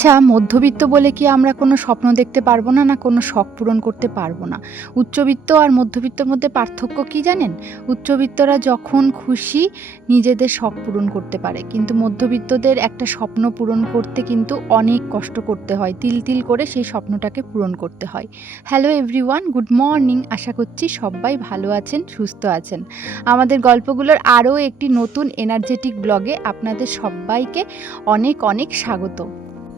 আচ্ছা, মধ্যবিত্ত বলে কি আমরা কোনো স্বপ্ন দেখতে পারবো না, না কোনো শখ পূরণ করতে পারবো না? উচ্চবিত্ত আর মধ্যবিত্তর মধ্যে পার্থক্য কি জানেন? উচ্চবিত্তরা যখন খুশি নিজেদের শখ পূরণ করতে পারে। কিন্তু মধ্যবিত্তদের একটা স্বপ্ন পূরণ করতে কিন্তু অনেক কষ্ট করতে হয়। তিল, তিল করে সেই স্বপ্নটাকে পূরণ করতে হয়। Hello everyone, good morning. আশা করছি সবাই ভালো আছেন, সুস্থ আছেন। আমাদের গল্পগুলোর আরও একটি নতুন এনার্জেটিক ব্লগে আপনাদের সব্বাইকে অনেক অনেক স্বাগত।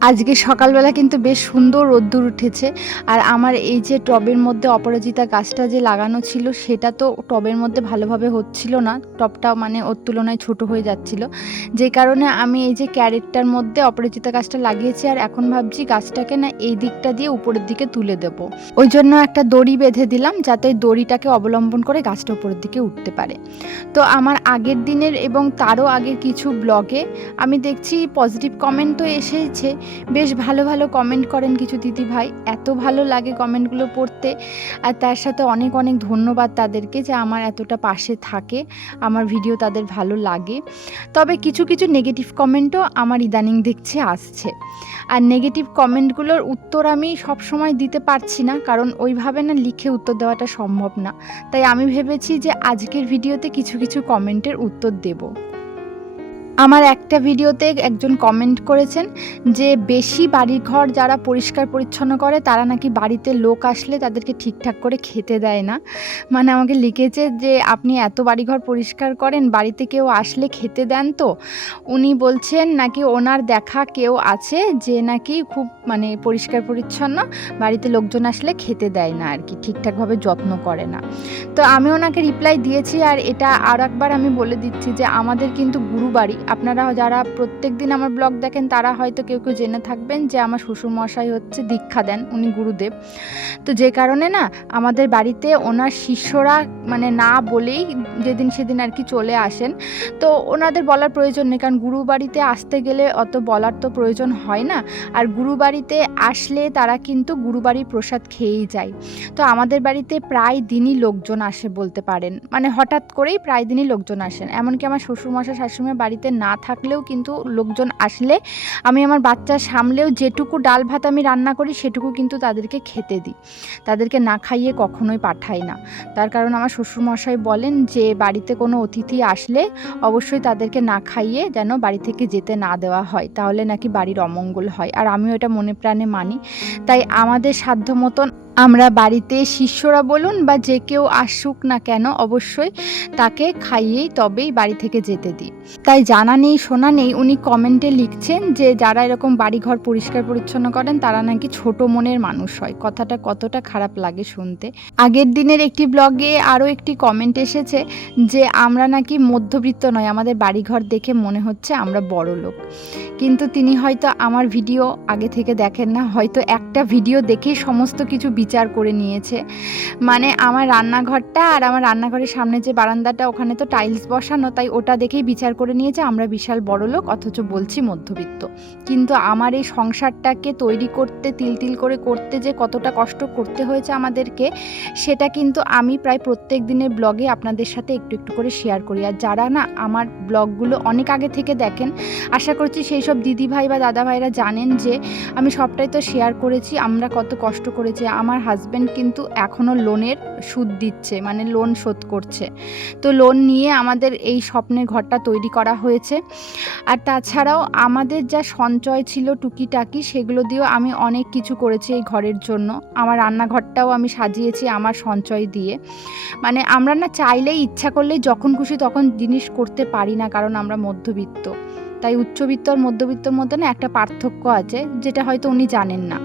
আজকে সকালবেলা কিন্তু বেশ সুন্দর রোদ্দুর উঠেছে। আর আমার এই যে টবের মধ্যে অপরাজিতা গাছটা যে লাগানো ছিল সেটা তো টবের মধ্যে ভালোভাবে হচ্ছিল না, টবটা মানে ওর তুলনায় ছোট হয়ে যাচ্ছিল, যে কারণে আমি এই যে ক্যারেটটার মধ্যে অপরাজিতা গাছটা লাগিয়েছি। আর এখন ভাবছি গাছটাকে না এই দিকটা দিয়ে উপরের দিকে তুলে দেব। ওই জন্য একটা দড়ি বেঁধে দিলাম, যাতে দড়িটাকে অবলম্বন করে গাছটা উপরের দিকে উঠতে পারে। তো আমার আগের দিনের এবং তারও আগের কিছু ব্লগে আমি দেখছি পজিটিভ কমেন্টও এসেছে। বেশ ভালো ভালো কমেন্ট করেন কিছু দিদিভাই, এত ভালো লাগে কমেন্টগুলো পড়তে। আর তার সাথে অনেক অনেক ধন্যবাদ তাদেরকে যে আমার এতটা পাশে থাকে, আমার ভিডিও তাদের ভালো লাগে। তবে কিছু কিছু নেগেটিভ কমেন্টও আমার ইদানিং দেখছি আসছে। আর নেগেটিভ কমেন্টগুলোর উত্তর আমি সব সময় দিতে পারছি না, কারণ ওইভাবে না লিখে উত্তর দেওয়াটা সম্ভব না। তাই আমি ভেবেছি যে আজকের ভিডিওতে কিছু কিছু কমেন্টের উত্তর দেব। আমার একটা ভিডিওতে একজন কমেন্ট করেছেন যে বেশি বাড়িঘর যারা পরিষ্কার পরিচ্ছন্ন করে তারা নাকি বাড়িতে লোক আসলে তাদেরকে ঠিকঠাক করে খেতে দেয় না। মানে আমাকে লিখেছে যে আপনি এত বাড়িঘর পরিষ্কার করেন, বাড়িতে কেউ আসলে খেতে দেন তো? উনি বলছেন নাকি ওনার দেখা কেউ আছে যে নাকি খুব মানে পরিষ্কার পরিচ্ছন্ন, বাড়িতে লোকজন আসলে খেতে দেয় না আর কি, ঠিকঠাকভাবে যত্ন করে না। তো আমি ওনাকে রিপ্লাই দিয়েছি। আর এটা আর একবার আমি বলে দিচ্ছি যে আমাদের কিন্তু গুরুবাড়ি, আপনারা যারা প্রত্যেক দিন আমার ব্লগ দেখেন তারা হয়তো কেউ কেউ জেনে থাকবেন যে আমার শ্বশুরমশাই হচ্ছে দীক্ষা দেন, উনি গুরুদেব। তো যে কারণে না আমাদের বাড়িতে ওনার শিষ্যরা মানে না বলেই যেদিন সেদিন আর কি চলে আসেন। তো ওনাদের বলার প্রয়োজন নেই, কারণ গুরু বাড়িতে আসতে গেলে অত বলার তো প্রয়োজন হয় না। আর গুরু বাড়িতে আসলে তারা কিন্তু গুরুবাড়ির প্রসাদ খেয়েই যায়। তো আমাদের বাড়িতে প্রায় দিনই লোকজন আসে বলতে পারেন, মানে হঠাৎ করেই প্রায় দিনই লোকজন আসেন। এমনকি আমার শ্বশুরমশাই শাশুড়িমা বাড়িতে না থাকলেও কিন্তু লোকজন আসলে আমি আমার বাচ্চা সামলেও যেটুকু ডাল ভাত আমি রান্না করি সেটুকু কিন্তু তাদেরকে খেতে দিই, তাদেরকে না খাইয়ে কখনোই পাঠাই না। তার কারণ আমার শ্বশুরমশাই বলেন যে বাড়িতে কোনো অতিথি আসলে অবশ্যই তাদেরকে না খাইয়ে যেন বাড়ি থেকে যেতে না দেওয়া হয়, তাহলে নাকি বাড়ির অমঙ্গল হয়। আর আমিও এটা মনে প্রাণে মানি। তাই আমাদের সাধ্য মতন আমরা বাড়িতে শিষ্যরা বলুন বা যে কেউ আসুক না কেন অবশ্যই তাকে খাইয়েই তবেই বাড়ি থেকে যেতে দিই। তাই জানা নেই শোনা নেই উনি কমেন্টে লিখছেন যে যারা এরকম বাড়িঘর পরিষ্কার পরিচ্ছন্ন করেন তারা নাকি ছোট মনের মানুষ হয়। কথাটা কতটা খারাপ লাগে শুনতে। আগের দিনের একটি ব্লগে আরও একটি কমেন্ট এসেছে যে আমরা নাকি মধ্যবিত্ত নয়, আমাদের বাড়িঘর দেখে মনে হচ্ছে আমরা বড় লোক। কিন্তু তিনি হয়তো আমার ভিডিও আগে থেকে দেখেন না, হয়তো একটা ভিডিও দেখেই সমস্ত কিছু বিচার করে নিয়েছে। মানে আমার রান্নাঘরটা আর আমার রান্নাঘরের সামনে যে বারান্দাটা ওখানে তো টাইলস বসানো, তাই ওটা দেখেই বিচার করে নিয়েছে আমরা বিশাল বড় লোক, অথচ বলছি মধ্যবিত্ত। কিন্তু আমার এই সংসারটাকে তৈরি করতে, তিল তিল করে করতে যে কতটা কষ্ট করতে হয়েছে আমাদেরকে, সেটা কিন্তু আমি প্রায় প্রত্যেক দিনের ব্লগে আপনাদের সাথে একটু একটু করে শেয়ার করি। আর যারা না আমার ব্লগগুলো অনেক আগে থেকে দেখেন, আশা করছি সেই সব দিদিভাই বা দাদাভাইরা জানেন যে আমি সবটাই তো শেয়ার করেছি আমরা কত কষ্ট করেছি। আমার হাজব্যান্ড কিন্তু এখনও লোনের সুদ দিচ্ছে, মানে লোন শোধ করছে। তো লোন নিয়ে আমাদের এই স্বপ্নের ঘরটা তৈরি করা হয়েছে। আর তাছাড়াও আমাদের যা সঞ্চয় ছিল টুকিটাকি, সেগুলো দিয়েও আমি অনেক কিছু করেছি এই ঘরের জন্য। আমার রান্নাঘরটাও আমি সাজিয়েছি আমার সঞ্চয় দিয়ে। মানে আমরা না চাইলেই ইচ্ছা করলেই যখন খুশি তখন জিনিস করতে পারি না, কারণ আমরা মধ্যবিত্ত। তাই উচ্চবিত্ত আর মধ্যবিত্তর মধ্যে না একটা পার্থক্য আছে, যেটা হয়তো উনি জানেন না।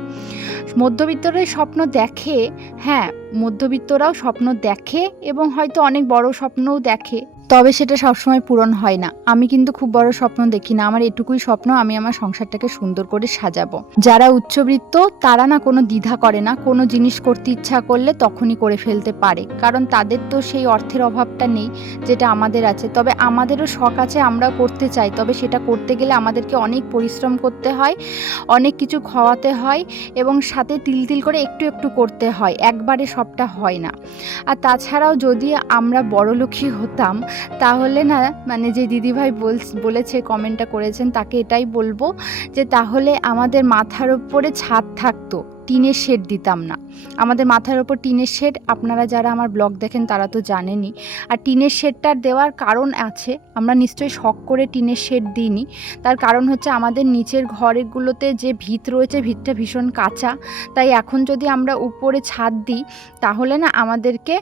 মধ্যবিত্তরাই স্বপ্ন দেখে, হ্যাঁ মধ্যবিত্তরাও স্বপ্ন দেখে এবং হয়তো অনেক বড় স্বপ্নও দেখে, তবে সেটা সবসময় পূরণ হয় না। আমি কিন্তু খুব বড় স্বপ্ন দেখি না, আমার এটুকুই স্বপ্ন, আমি আমার সংসারটাকে সুন্দর করে সাজাবো। যারা উচ্চবিত্ত তারা না কোনো দ্বিধা করে না, কোনো জিনিস করতে ইচ্ছা করলে তখনই করে ফেলতে পারে, কারণ তাদের তো সেই অর্থের অভাবটা নেই যেটা আমাদের আছে। তবে আমাদেরও শখ আছে, আমরাও করতে চাই, তবে সেটা করতে গেলে আমাদেরকে অনেক পরিশ্রম করতে হয়, অনেক কিছু খাওয়াতে হয় এবং সাথে তিল তিল করে একটু একটু করতে হয়, একবারে সবটা হয় না। আর তাছাড়াও যদি আমরা বড়লোকই হতাম তাহলে না মানে যে দিদিভাই বলেছে কমেন্টটা করেছেন তাকে এটাই বলবো যে তাহলে আমাদের মাথার উপরে ছাদ থাকতো, টিনের শেড দিতাম না। আমাদের মাথার ওপর টিনের শেড, আপনারা যারা আমার ব্লগ দেখেন তারা তো জানেনই। আর টিনের শেডটার দেওয়ার কারণ আছে, আমরা নিশ্চয়ই শখ করে টিনের শেড দিইনি। তার কারণ হচ্ছে আমাদের নিচের ঘরগুলোতে যে ভিত রয়েছে, ভিতটা ভীষণ কাঁচা, তাই এখন যদি আমরা উপরে ছাদ দিই তাহলে না আমাদেরকে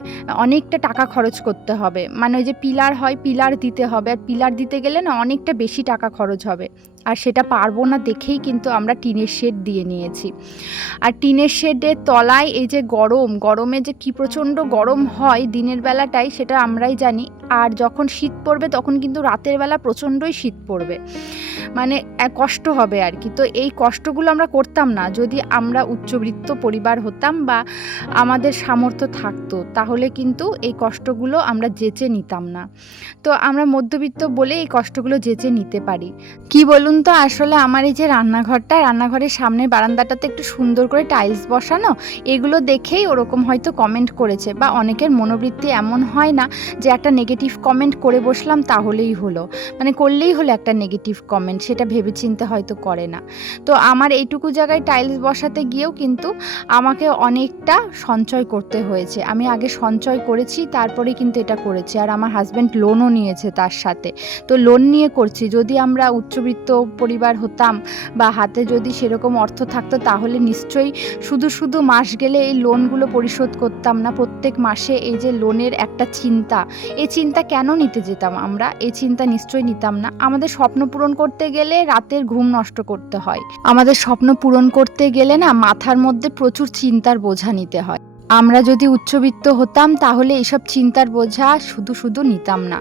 অনেকটা টাকা খরচ করতে হবে। মানে ওই যে পিলার হয়, পিলার দিতে হবে, আর পিলার দিতে গেলে না অনেকটা বেশি টাকা খরচ হবে, আর সেটা পারবো না দেখেই কিন্তু আমরা টিনের শেড দিয়ে নিয়েছি। আর টিনের শেডের তলায় এই যে গরমে যে কি প্রচণ্ড গরম হয় দিনের বেলাটাই, সেটা আমরাই জানি। আর যখন শীত পড়বে তখন কিন্তু রাতের বেলা প্রচণ্ডই শীত পড়বে, মানে কষ্ট হবে আর কি। তো এই কষ্টগুলো আমরা করতাম না যদি আমরা উচ্চবিত্ত পরিবার হতাম বা আমাদের সামর্থ্য থাকতো, তাহলে কিন্তু এই কষ্টগুলো আমরা যেচে নিতাম না। তো আমরা মধ্যবিত্ত বলে এই কষ্টগুলো যেচে নিতে পারি। কি বলুন তো, আসলে আমার এই যে রান্নাঘরের সামনের বারান্দাটাতে একটু সুন্দর করে টাইলস বসানো, এগুলো দেখেই ওরকম হয়তো কমেন্ট করেছে। বা অনেকের মনোবৃত্তি এমন হয় না যে একটা নেগেটিভ কমেন্ট করে বসলাম তাহলেই হলো, মানে করলেই হলো একটা নেগেটিভ কমেন্ট, সেটা ভেবেচিন্তে হয়তো করে না। তো আমার এইটুকু জায়গায় টাইলস বসাতে গিয়েও কিন্তু আমাকে অনেকটা সঞ্চয় করতে হয়েছে। আমি আগে সঞ্চয় করেছি, তারপরে কিন্তু এটা করেছি। আর আমার হাজব্যান্ড লোনও নিয়েছে তার সাথে, তো লোন নিয়ে করছি। যদি আমরা উচ্চবিত্ত পরিবার হতাম বা হাতে যদি সেরকম অর্থ থাকতো তাহলে নিশ্চয়ই শুধু মাস গেলে এই লোনগুলো পরিশোধ করতাম না। প্রত্যেক মাসে এই যে লোনের একটা চিন্তা, এই চিন্তা কেন নিতে যেতাম আমরা? এই চিন্তা নিশ্চয়ই নিতাম না। আমাদের স্বপ্ন পূরণ করতে গেলে রাতের ঘুম নষ্ট করতে হয়, আমাদের স্বপ্ন পূরণ করতে গেলে না মাথার মধ্যে প্রচুর চিন্তার বোঝা নিতে হয়। আমরা যদি উচ্চবিত্ত হতাম তাহলে এইসব চিন্তার বোঝা শুধু নিতাম না।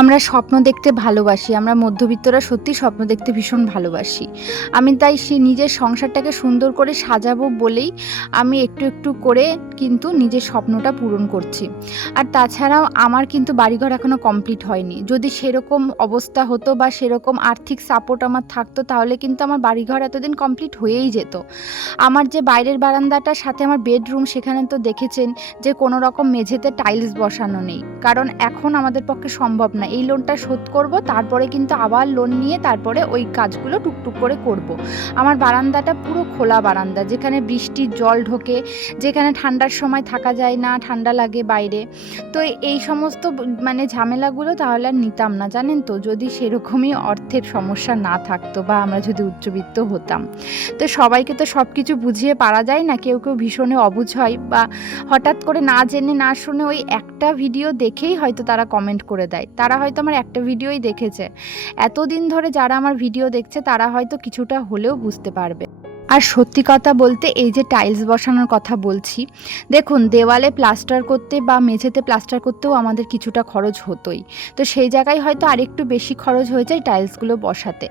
আমরা স্বপ্ন দেখতে ভালোবাসি, আমরা মধ্যবিত্তরা সত্যি স্বপ্ন দেখতে ভীষণ ভালোবাসি। আমি তাই নিজের সংসারটাকে সুন্দর করে সাজাবো বলেই আমি একটু করে কিন্তু নিজের স্বপ্নটা পূরণ করছি। আর তাছাড়াও আমার কিন্তু বাড়িঘর এখনও কমপ্লিট হয়নি। যদি সেরকম অবস্থা হতো বা সেরকম আর্থিক সাপোর্ট আমার থাকতো তাহলে কিন্তু আমার বাড়িঘর এতদিন কমপ্লিট হয়েই যেত। আমার যে বাইরের বারান্দাটার সাথে আমার বেডরুম, সেখানে তো দেখেছেন যে কোনো রকম মেঝেতে টাইলস বসানো নেই, কারণ এখন আমাদের পক্ষে সম্ভব না। এই লোনটা শোধ করব, তারপরে কিন্তু আবার লোন নিয়ে তারপরে ওই কাজগুলো টুকটুক করে করব। আমার বারান্দাটা পুরো খোলা বারান্দা, যেখানে বৃষ্টির জল ঢোকে, যেখানে ঠান্ডার সময় থাকা যায় না, ঠান্ডা লাগে বাইরে। তো এই সমস্ত মানে ঝামেলাগুলো তাহলে আর নিতাম না, জানেন তো, যদি সেরকমই অর্থের সমস্যা না থাকতো বা আমরা যদি উচ্চবিত্ত হতাম। তো সবাইকে তো সব কিছু বুঝিয়ে পারা যায় না, কেউ ভীষণই অবুঝ হয় বা হঠাৎ করে না জেনে না শুনে ওই একটা ভিডিও দেখেই হয়তো তারা কমেন্ট করে দেয়। তারা হয়তো আমার একটা ভিডিওই দেখেছে, এতদিন ধরে যারা আমার ভিডিও দেখছে তারা হয়তো কিছুটা হলেও বুঝতে পারবে। আর সত্যি কথা বলতে এই যে টাইলস বসানোর কথা বলছি, দেখুন দেওয়ালে প্লাস্টার করতে বা মেঝেতে প্লাস্টার করতেও আমাদের কিছুটা খরচ হতোই। তো সেই জায়গায় হয়তো আরেকটু বেশি খরচ হয়ে যায় টাইলসগুলো বসাতে।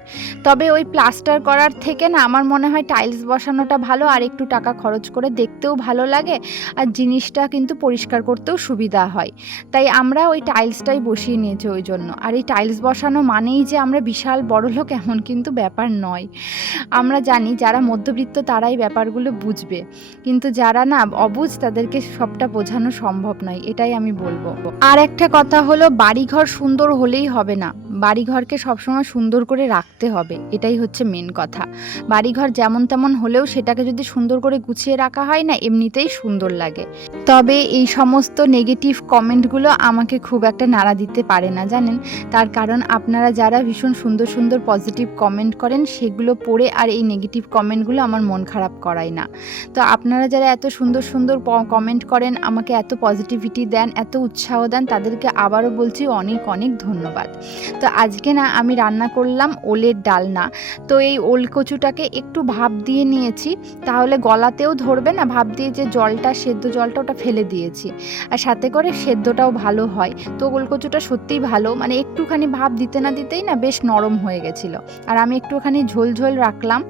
তবে ওই প্লাস্টার করার থেকে না আমার মনে হয় টাইলস বসানোটা ভালো, আর একটু টাকা খরচ করে দেখতেও ভালো লাগে, আর জিনিসটা কিন্তু পরিষ্কার করতেও সুবিধা হয়। তাই আমরা ওই টাইলসটাই বসিয়ে নিয়েছি ওই জন্য। আর এই টাইলস বসানো মানেই যে আমরা বিশাল বড়লোক এমন কিন্তু ব্যাপার নয়। আমরা জানি যারা মধ্যবিত্ত তারাই ব্যাপারগুলো বুঝবে, কিন্তু যারা না অবুঝ তাদেরকে সবটা বোঝানো সম্ভব নয়, এটাই আমি বলবো। আর একটা কথা হলো, বাড়িঘর সুন্দর হলেই হবে না, বাড়িঘরকে সবসময় সুন্দর করে রাখতে হবে, এটাই হচ্ছে মেন কথা। বাড়িঘর যেমন তেমন হলেও সেটাকে যদি সুন্দর করে গুছিয়ে রাখা হয় না, এমনিতেই সুন্দর লাগে। তবে এই সমস্ত নেগেটিভ কমেন্টগুলো আমাকে খুব একটা নাড়া দিতে পারে না, জানেন। তার কারণ আপনারা যারা ভীষণ সুন্দর পজিটিভ কমেন্ট করেন সেগুলো পড়ে আর এই নেগেটিভ কমেন্টগুলো আমার মন খারাপ করায় না। তো আপনারা যারা এত সুন্দর কমেন্ট করেন, আমাকে এত পজিটিভিটি দেন, এত উৎসাহ দেন, তাদেরকে আবারও বলছি অনেক ধন্যবাদ। তো আজকে না আমি রান্না করলাম ওলের ডালনা। তো এই ওল কচুটাকে একটু ভাপ দিয়ে নিয়েছি, তাহলে গলাতেও ধরবে না, ভাপ দিয়ে যে জলটা, সেদ্ধ জলটা, ওটা ফেলে দিয়েছি। আর সাথে করে সেদ্ধটাও ভালো হয়। তো ওল কচুটা সত্যিই ভালো, মানে একটুখানি ভাপ দিতে না দিতেই না বেশ নরম হয়ে গেছিলো। আর আমি একটুখানি ঝোল রাখলাম।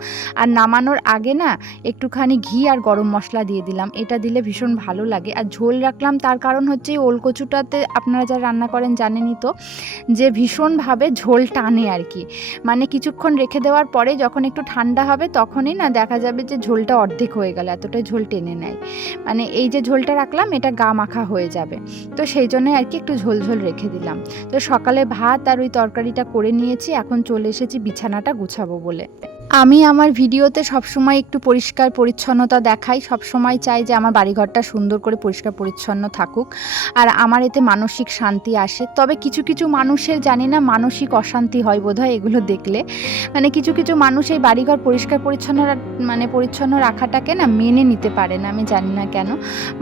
আর নামানোর আগে না একটুখানি ঘি আর গরম মশলা দিয়ে দিলাম, এটা দিলে ভীষণ ভালো লাগে। আর ঝোল রাখলাম তার কারণ হচ্ছে এই ওলকচুটাতে আপনারা যারা রান্না করেন জানেনই তো যে ভীষণভাবে ঝোল টানে আর কি, মানে কিছুক্ষণ রেখে দেওয়ার পরে যখন একটু ঠান্ডা হবে তখনই না দেখা যাবে যে ঝোলটা অর্ধেক হয়ে গেল, এতটাই ঝোল টেনে নেয়। মানে এই যে ঝোলটা রাখলাম এটা গা মাখা হয়ে যাবে, তো সেই জন্যই আর কি একটু ঝোল ঝোল রেখে দিলাম। তো সকালে ভাত আর ওই তরকারিটা করে নিয়েছি, এখন চলে এসেছি বিছানাটা গুছাবো বলে। আমি আমার ভিডিওতে সবসময় একটু পরিষ্কার পরিচ্ছন্নতা দেখাই, সবসময় চাই যে আমার বাড়িঘরটা সুন্দর করে পরিষ্কার পরিচ্ছন্ন থাকুক, আর আমার এতে মানসিক শান্তি আসে। তবে কিছু কিছু মানুষের জানি না মানসিক অশান্তি হয় বোধহয় এগুলো দেখলে, মানে কিছু কিছু মানুষ এই বাড়িঘর পরিষ্কার পরিচ্ছন্ন রাখাটাকে না মেনে নিতে পারে না, আমি জানি না কেন।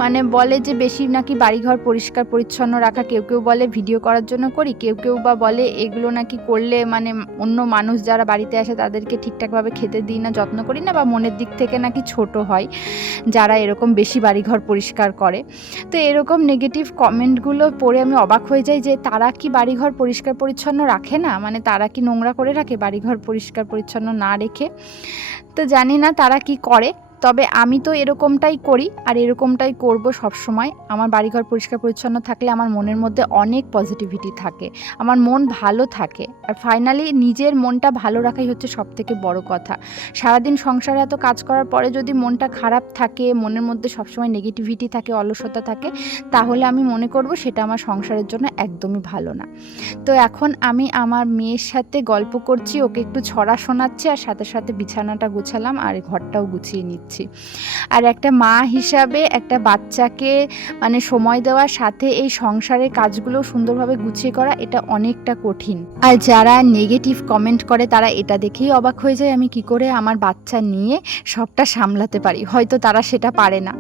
মানে বলে যে বেশি নাকি বাড়িঘর পরিষ্কার পরিচ্ছন্ন রাখা, কেউ কেউ বলে ভিডিও করার জন্য করি, কেউ কেউ বা বলে এগুলো নাকি করলে মানে অন্য মানুষ যারা বাড়িতে আসে তাদেরকে ঠিকঠাকভাবে খেতে দিই না, যত্ন করি না, বা মনের দিক থেকে নাকি ছোট হয় যারা এরকম বেশি বাড়িঘর পরিষ্কার করে। তো এরকম নেগেটিভ কমেন্টগুলো পড়ে আমি অবাক হয়ে যাই যে তারা কি বাড়িঘর পরিষ্কার পরিচ্ছন্ন রাখে না, মানে তারা কি নোংরা করে রাখে বাড়িঘর পরিষ্কার পরিচ্ছন্ন না রেখে। তো জানি না তারা কি করে, তবে আমি তো এরকমটাই করি আর এরকমটাই করব সব সময়। আমার বাড়িঘর পরিষ্কার পরিচ্ছন্ন থাকলে আমার মনের মধ্যে অনেক পজিটিভিটি থাকে, আমার মন ভালো থাকে। আর ফাইনালি নিজের মনটা ভালো রাখাই হচ্ছে সবথেকে বড় কথা। সারাদিন সংসারে এত কাজ করার পরে যদি মনটা খারাপ থাকে, মনের মধ্যে সবসময় নেগেটিভিটি থাকে, অলসতা থাকে, তাহলে আমি মনে করব সেটা আমার সংসারের জন্য একদমই ভালো না। তো এখন আমি আমার মেয়ের সাথে গল্প করছি, ওকে একটু ছড়া শোনাচ্ছি, আর সাথে সাথে বিছানাটা গুছালাম আর ঘরটাও গুছিয়ে নিচ্ছি। আর একটা মা হিসাবে একটা বাচ্চাকে মানে সময় দেওয়ার সাথে এই সংসারের কাজগুলো সুন্দরভাবে গুছিয়ে করা, এটা অনেকটা কঠিন। আর যারা নেগেটিভ কমেন্ট করে তারা এটা দেখেই অবাক হয়ে যায় আমি কি করে আমার বাচ্চা নিয়ে সবটা সামলাতে পারি, হয়তো তারা সেটা পারে না।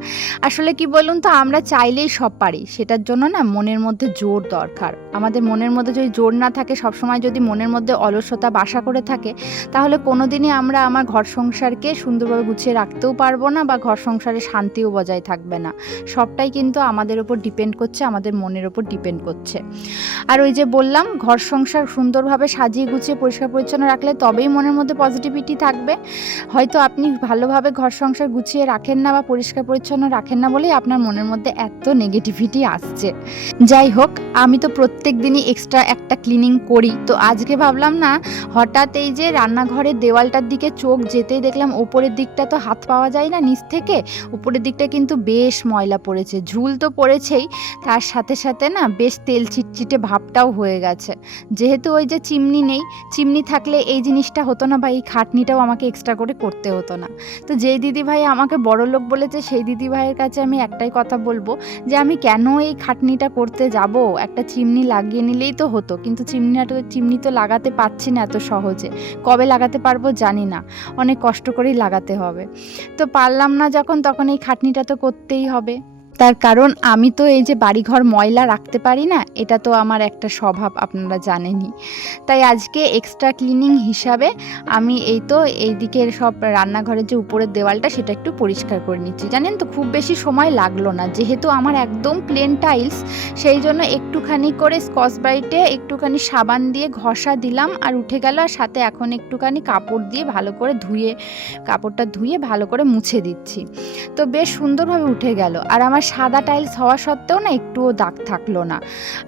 আসলে কি বলুন তো, আমরা চাইলেই সব পারি, সেটার জন্য না মনের মধ্যে জোর দরকার। আমাদের মনের মধ্যে যদি জোর না থাকে, সবসময় যদি মনের মধ্যে অলসতা বাসা করে থাকে, তাহলে কোনোদিনই আমরা আমার ঘর সংসারকে সুন্দরভাবে গুছিয়ে রাখতেও পারবো না, বা ঘর সংসারে শান্তিও বজায় থাকবে না। সবটাই কিন্তু আমাদের উপর ডিপেন্ড করছে, আমাদের মনের উপর ডিপেন্ড করছে। আর ওই যে বললাম, ঘর সংসার সুন্দরভাবে সাজিয়ে গুছিয়ে পরিষ্কার পরিচ্ছন্ন রাখলে তবেই মনের মধ্যে পজিটিভিটি থাকবে। হয়তো আপনি ভালোভাবে ঘর সংসার গুছিয়ে রাখেন না বা পরিষ্কার পরিচ্ছন্ন রাখেন না বলেই আপনার মনের মধ্যে এত নেগেটিভিটি আসছে। যাই হোক, আমি তো প্রত্যেক দিনই এক্সট্রা একটা ক্লিনিং করি, তো আজকে ভাবলাম না, হঠাৎ এই যে রান্নাঘরের দেওয়ালটার দিকে চোখ যেতেই দেখলাম ওপরের দিকটা তো হাত পাওয়া যায় না নিচ থেকে, উপরের দিকটা কিন্তু বেশ ময়লা পড়েছে, ঝুল তো পড়েছেই, তার সাথে সাথে না বেশ তেল চিটচিটে ভাবটাও হয়ে গেছে। যেহেতু ওই যে চিমনি নেই, চিমনি থাকলে এই জিনিসটা হতো না, বা এই খাটনিটাও আমাকে এক্সট্রা করে করতে হতো না। তো যেই দিদিভাই আমাকে বড় লোক বলেছে, সেই দিদিভাইয়ের কাছে আমি একটাই কথা বলবো যে আমি কেন এই খাটনিটা করতে যাব, একটা চিমনি লাগিয়ে নিলেই তো হতো। কিন্তু চিমনি তো লাগাতে পারছি না এত সহজে, কবে লাগাতে পারবো জানি না, অনেক কষ্ট করেই লাগাতে হবে। তো পারলাম না যখন, তখন এই খাটনিটা তো করতেই হবে। তার কারণ আমি তো এই যে বাড়িঘর ময়লা রাখতে পারি না, এটা তো আমার একটা স্বভাব, আপনারা জানেনই। তাই আজকে এক্সট্রা ক্লিনিং হিসাবে আমি এই তো এইদিকের সব রান্নাঘরের যে উপরের দেওয়ালটা সেটা একটু পরিষ্কার করে নিচ্ছি। জানেন তো খুব বেশি সময় লাগলো না, যেহেতু আমার একদম প্লেন টাইলস, সেই জন্য একটুখানি করে স্কচ ব্রাইটে একটুখানি সাবান দিয়ে ঘষা দিলাম আর উঠে গেল। আর সাথে এখন একটুখানি কাপড় দিয়ে ভালো করে কাপড়টা ধুয়ে ভালো করে মুছে দিচ্ছি, তো বেশ সুন্দরভাবে উঠে গেল। আর আমার সাদা টাইলস হওয়া সত্ত্বেও না একটুও দাগ থাকলো না।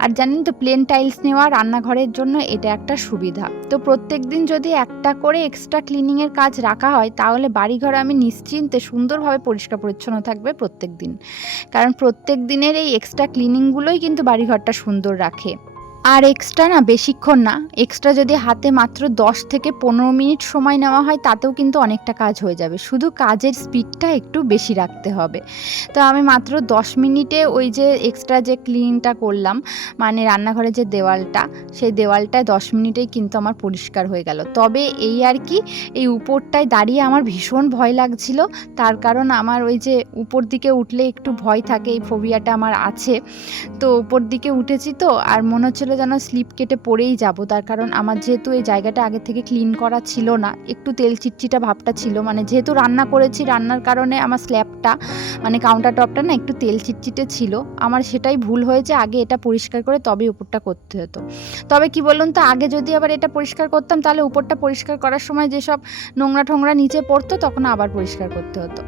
আর জানেন তো প্লেন টাইলস নেওয়া রান্নাঘরের জন্য এটা একটা সুবিধা। তো প্রত্যেক দিন যদি একটা করে এক্সট্রা ক্লিনিংয়ের কাজ রাখা হয়, তাহলে বাড়িঘর আমি নিশ্চিন্তে সুন্দরভাবে পরিষ্কার পরিচ্ছন্ন থাকবে প্রত্যেক দিন। কারণ প্রত্যেক দিনের এই এক্সট্রা ক্লিনিংগুলোই কিন্তু বাড়িঘরটা সুন্দর রাখে। আর এক্সট্রা না বেশিক্ষণ না, এক্সট্রা যদি হাতে মাত্র 10 থেকে 15 মিনিট সময় নেওয়া হয়, তাতেও কিন্তু অনেকটা কাজ হয়ে যাবে। শুধু কাজের স্পিডটা একটু বেশি রাখতে হবে। তো আমি মাত্র 10 মিনিটে ওই যে এক্সট্রা যে ক্লিনটা করলাম, মানে রান্নাঘরের যে দেওয়ালটা, সেই দেওয়ালটায় 10 মিনিটেই কিন্তু আমার পরিষ্কার হয়ে গেল। তবে এই আর কি, এই উপরটায় দাঁড়িয়ে আমার ভীষণ ভয় লাগছিল, তার কারণ আমার ওই যে উপর দিকে উঠলে একটু ভয় থাকে, এই ফোবিয়াটা আমার আছে। তো উপর দিকে উঠেছি তো, আর মনে হচ্ছিল হচ্ছিলো যেন স্লিপ কেটে পড়েই যাব, তার কারণ আমার যেহেতু এই জায়গাটা আগে থেকে ক্লিন করা ছিল না, একটু তেল চিটচিটা ভাবটা ছিল, মানে যেহেতু রান্না করেছি রান্নার কারণে আমার স্ল্যাবটা মানে কাউন্টার টপটা না একটু তেল চিটচিটে ছিল। আমার সেটাই ভুল হয়েছে, আগে এটা পরিষ্কার করে তবে উপরটা করতে হতো। তবে কি বলুন তো, আগে যদি আবার এটা পরিষ্কার করতাম তাহলে উপরটা পরিষ্কার করার সময় যেসব নোংরা ঠোংরা নিচে পড়তো তখন আবার পরিষ্কার করতে হতো।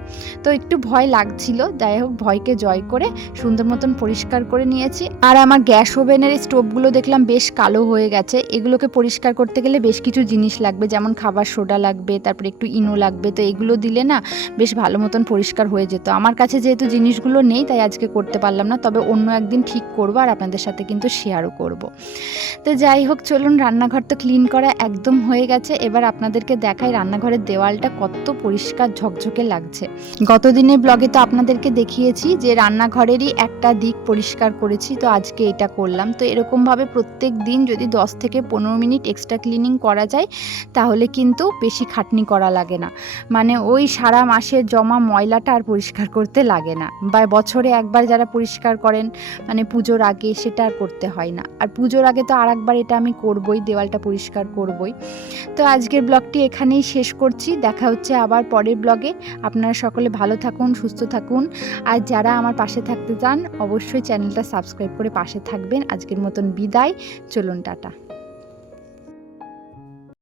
তো একটু ভয় লাগছিল, যাই হোক ভয়কে জয় করে সুন্দর মতন পরিষ্কার করে নিয়েছি। আর আমার গ্যাস ওভেনের স্টোভগুলো দেখলাম বেশ কালো হয়ে গেছে, এগুলোকে পরিষ্কার করতে গেলে বেশ কিছু জিনিস লাগবে, যেমন খাবার সোডা লাগবে, তারপরে একটু ইনো লাগবে। তো এগুলো দিলে না বেশ ভালো মতন পরিষ্কার হয়ে যেত। আমার কাছে যেহেতু জিনিসগুলো নেই তাই আজকে করতে পারলাম না, তবে অন্য একদিন ঠিক করবো আর আপনাদের সাথে কিন্তু শেয়ারও করব। তো যাই হোক চলুন, রান্নাঘর তো ক্লিন করা একদম হয়ে গেছে। এবার আপনাদেরকে দেখাই রান্নাঘরের দেওয়ালটা কত পরিষ্কার ঝকঝকে লাগছে। গত দিনের ব্লগে তো আপনাদেরকে দেখিয়েছি যে রান্নাঘরেরই একটা দিক পরিষ্কার করেছি, তো আজকে এটা করলাম। তো এরকমভাবে প্রত্যেক দিন যদি 10 থেকে 15 মিনিট এক্সট্রা ক্লিনিং করা যায় তাহলে কিন্তু বেশি খাটনি করা লাগে না, মানে ওই সারা মাসের জমা ময়লাটা আর পরিষ্কার করতে লাগে না। বা বছরে একবার যারা পরিষ্কার করেন মানে পুজোর আগে, সেটা আর করতে হয় না। আর পুজোর আগে তো আর একবার এটা আমি করবই, দেওয়ালটা পরিষ্কার করবই। তো আজকের ব্লগটি এখানেই শেষ করছি, দেখা হচ্ছে আবার পরের ব্লগে। আপনারা সকলে ভালো থাকুন, সুস্থ থাকুন, আর যারা আমার পাশে থাকতে চান অবশ্যই চ্যানেলটা সাবস্ক্রাইব করে পাশে থাকবেন। আজকের মতন বিদায়, চলুন টাটা।